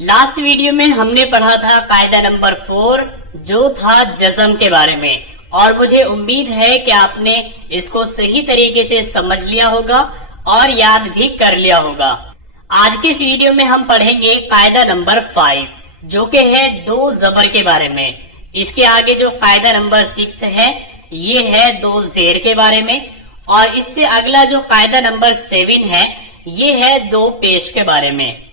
Last video में हमने पढ़ा था कायदा नंबर 4 जो था जज़म के बारे में, और मुझे उम्मीद है कि आपने इसको सही तरीके से समझ लिया होगा और याद भी कर लिया होगा। आज के इस वीडियो में हम पढ़ेंगे कायदा नंबर 5 जो कि है दो जबर के बारे में। इसके आगे जो कायदा नंबर 6 है ये है दो जेर के बारे में, और इससे अगला जो कायदा नंबर 7 है ये है दो पेश के बारे में।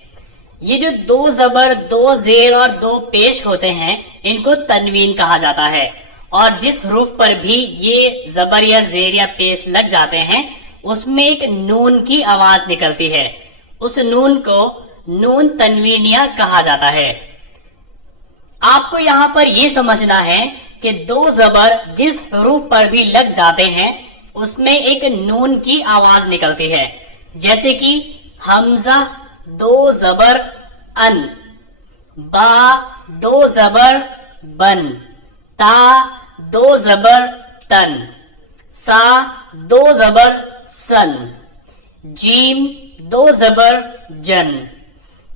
ये जो दो जबर, दो जेर और दो पेश होते हैं इनको तनवीन कहा जाता है, और जिस हरूफ पर भी ये जबर या जेर या पेश लग जाते हैं उसमें एक नून की आवाज निकलती है। उस नून को नून तनवीनिया कहा जाता है। आपको यहाँ पर ये समझना है कि दो जबर जिस हरूफ पर भी लग जाते हैं उसमें एक नून की आवाज निकलती है, जैसे कि हमजा दो जबर अन, बा दो जबर बन, ता दो जबर तन, सा दो जबर सन, जीम दो जबर जन,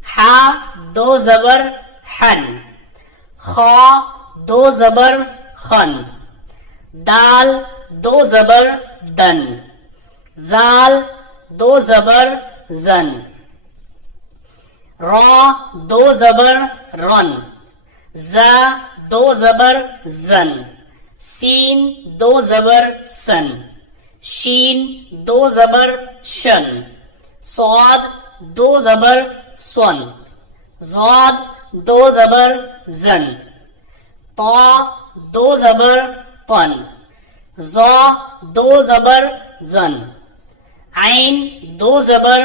हा दो जबर हन, खा दो जबर खन, दाल दो जबर दन, जाल दो जबर जन, रा दो जबर रन, जा दो जबर जन, सीन दो जबर सन, शीन दो जबर शन, स्वाद दो जबर स्वन, ज़ाद दो जबर जन, ता दो जबर तन, ज़ा दो जबर जन, आइन दो जबर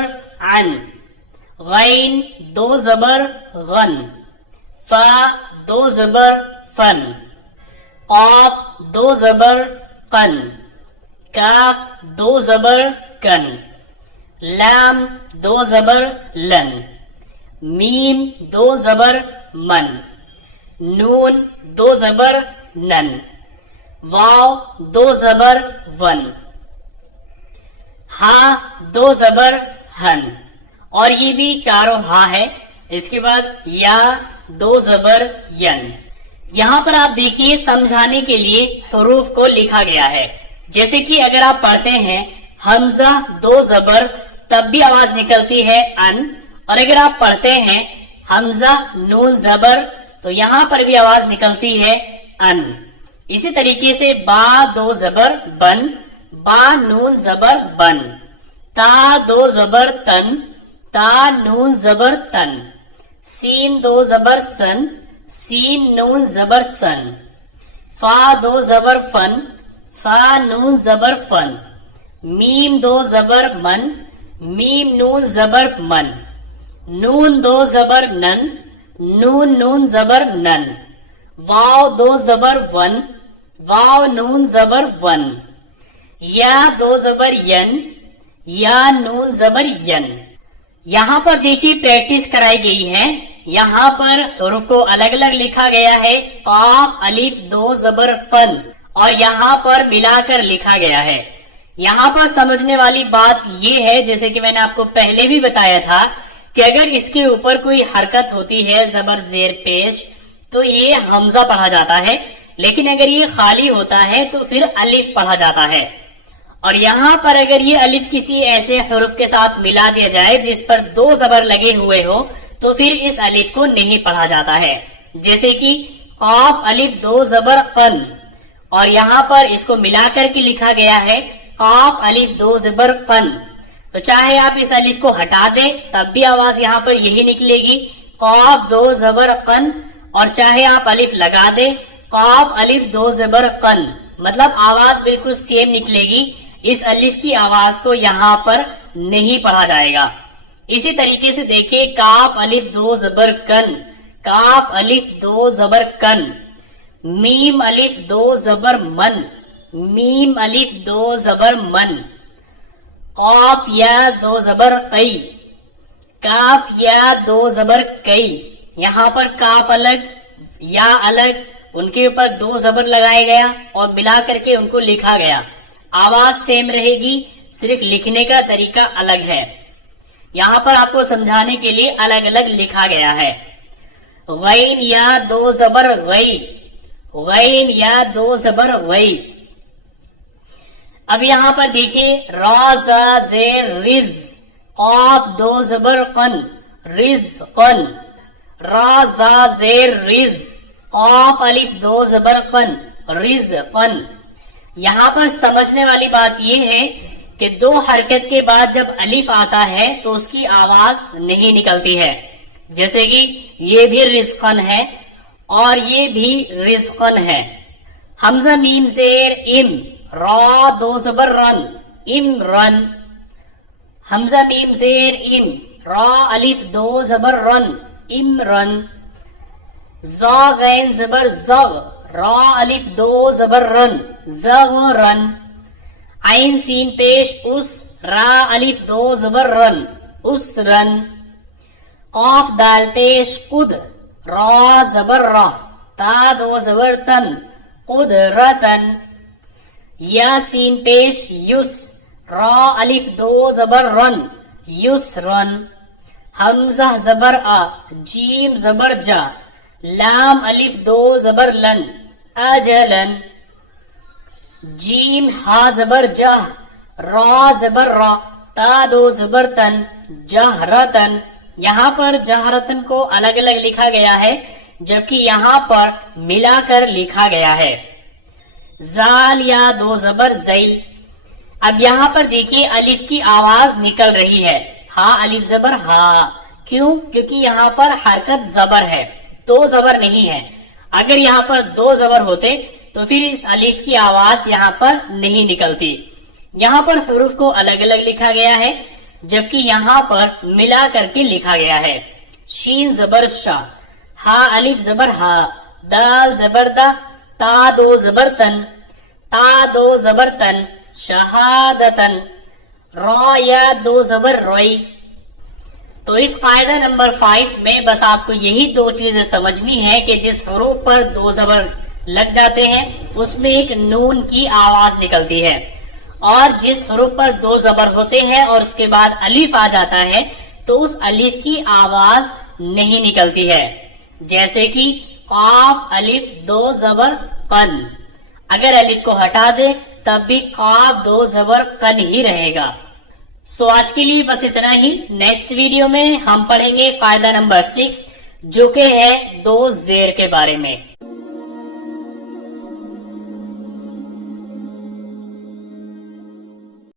अन, गैन दो जबर गन, फा दो जबर फन, काफ दो जबर कन, काफ दो जबर कन, लाम दो जबर लन, मीम दो जबर मन, नून दो जबर नन, वाव दो जबर वन, हा दो जबर हन, और ये भी चारों हा है। इसके बाद या दो जबर यन। यहाँ पर आप देखिए समझाने के लिए हरूफ को लिखा गया है, जैसे कि अगर आप पढ़ते हैं हमजा दो जबर तब भी आवाज निकलती है अन, और अगर आप पढ़ते हैं हमजा नून जबर तो यहाँ पर भी आवाज निकलती है अन। इसी तरीके से बा दो जबर बन, बा नून जबर बन, ता दो जबर तन, ता नून जबर तन, सीन दो जबर सन, सीन नून जबर सन, फा दो जबर फन, फा नून जबर फन, मीम दो जबर मन, मीम नून जबर मन, नून दो जबर नन, नून नून जबर नन, वाव दो जबर वन, वाव नून जबर वन, या दो जबर यन, या नून जबर यन। यहाँ पर देखिए प्रैक्टिस कराई गई है। यहाँ पर हरूफ को अलग अलग लिखा गया है, काफ अलिफ दो जबर कन, और यहाँ पर मिलाकर लिखा गया है। यहाँ पर समझने वाली बात ये है, जैसे कि मैंने आपको पहले भी बताया था कि अगर इसके ऊपर कोई हरकत होती है जबर जेर पेश तो ये हमजा पढ़ा जाता है, लेकिन अगर ये खाली होता है तो फिर अलिफ पढ़ा जाता है। और यहाँ पर अगर ये अलिफ किसी ऐसे हरूफ के साथ मिला दिया जाए जिस पर दो जबर लगे हुए हो तो फिर इस अलिफ को नहीं पढ़ा जाता है, जैसे कि काफ अलिफ दो जबर कन, और यहाँ पर इसको मिलाकर के लिखा गया है काफ अलिफ दो जबर कन। तो चाहे आप इस अलिफ को हटा दें तब भी आवाज यहाँ पर यही निकलेगी काफ दो जबर कन, और चाहे आप अलिफ लगा दें काफ अलिफ दो जबर कन, मतलब आवाज बिल्कुल सेम निकलेगी। इस अलिफ की आवाज को यहाँ पर नहीं पढ़ा जाएगा। इसी तरीके से देखिए काफ अलिफ दो जबर कन, काफ अलिफ दो जबर कन, मीम अलिफ दो जबर मन, मीम अलिफ दो जबर मन, काफ या दो जबर कई, काफ या दो जबर कई। यहाँ पर काफ अलग या अलग, उनके ऊपर दो जबर लगाया गया और मिला करके उनको लिखा गया। आवाज सेम रहेगी, सिर्फ लिखने का तरीका अलग है। यहाँ पर आपको समझाने के लिए अलग अलग लिखा गया है। गैन या दो जबर गई, गैन या दो जबर गई। अब यहां पर देखिए रा जा जेर रिज, कॉफ दो जबर कन, रिज कन, रा जा जेर रिज, कॉफ अलिफ दो जबर कन, रिज कन। यहां पर समझने वाली बात यह है कि दो हरकत के बाद जब अलिफ आता है तो उसकी आवाज नहीं निकलती है, जैसे कि ये भी रिज़्क़न है और ये भी रिज़्क़न है। हमजा मीम जेर इम, रा दो जबर रन, इमरन। हमजा मीम जेर इम, रा अलिफ दो जबर रन, इमरन। ज़ा गैन जबर ज़ग, रा अलिफ दो जबर रन, ज़गरन। आइन सीन पेश उस, रा अलिफ दो जबर रन, उसरन। कॉफ दाल पेश कुद, रा जबर रा, ता दो जबर तन, कुदरतन। या सीन पेश युस, रा अलिफ दो जबर रन, युसरन। हमजा जबर आ, जीम जबर जा, लाम अलिफ दो जबर लन, अजलन। जीम हा जबर जह, रा जबर रा, ता दो जबर तन, जहरतन। यहाँ पर जहरतन को अलग अलग लिखा गया है, जबकि यहाँ पर मिलाकर लिखा गया है। जाल या दो जबर जई। अब यहाँ पर देखिए अलिफ की आवाज निकल रही है, हा अलिफ जबर हा। क्यों? क्योंकि यहाँ पर हरकत जबर है, दो जबर नहीं है। अगर यहाँ पर दो जबर होते तो फिर इस अलिफ की आवाज यहाँ पर नहीं निकलती। यहाँ पर हुरूफ को अलग अलग लिखा गया है, जबकि यहाँ पर मिला करके लिखा गया है। शीन जबर शाह, हा अलिफ जबर हा, दाल जबर दा, ता दो जबर तन, ता दो जबर तन, शहादतन। रा या दो जबर रोई। तो इस कायदा नंबर 5 में बस आपको यही दो चीजें समझनी है कि जिस हुरूफ पर दो जबर लग जाते हैं उसमें एक नून की आवाज निकलती है, और जिस हुरूफ पर दो जबर होते हैं और उसके बाद अलिफ आ जाता है तो उस अलिफ की आवाज नहीं निकलती है, जैसे कि काफ अलिफ दो जबर कन। अगर अलिफ को हटा दे तब भी काफ दो जबर कन ही रहेगा। सो आज के लिए बस इतना ही। नेक्स्ट वीडियो में हम पढ़ेंगे कायदा नंबर 6 जो कि है दो जेर के बारे में।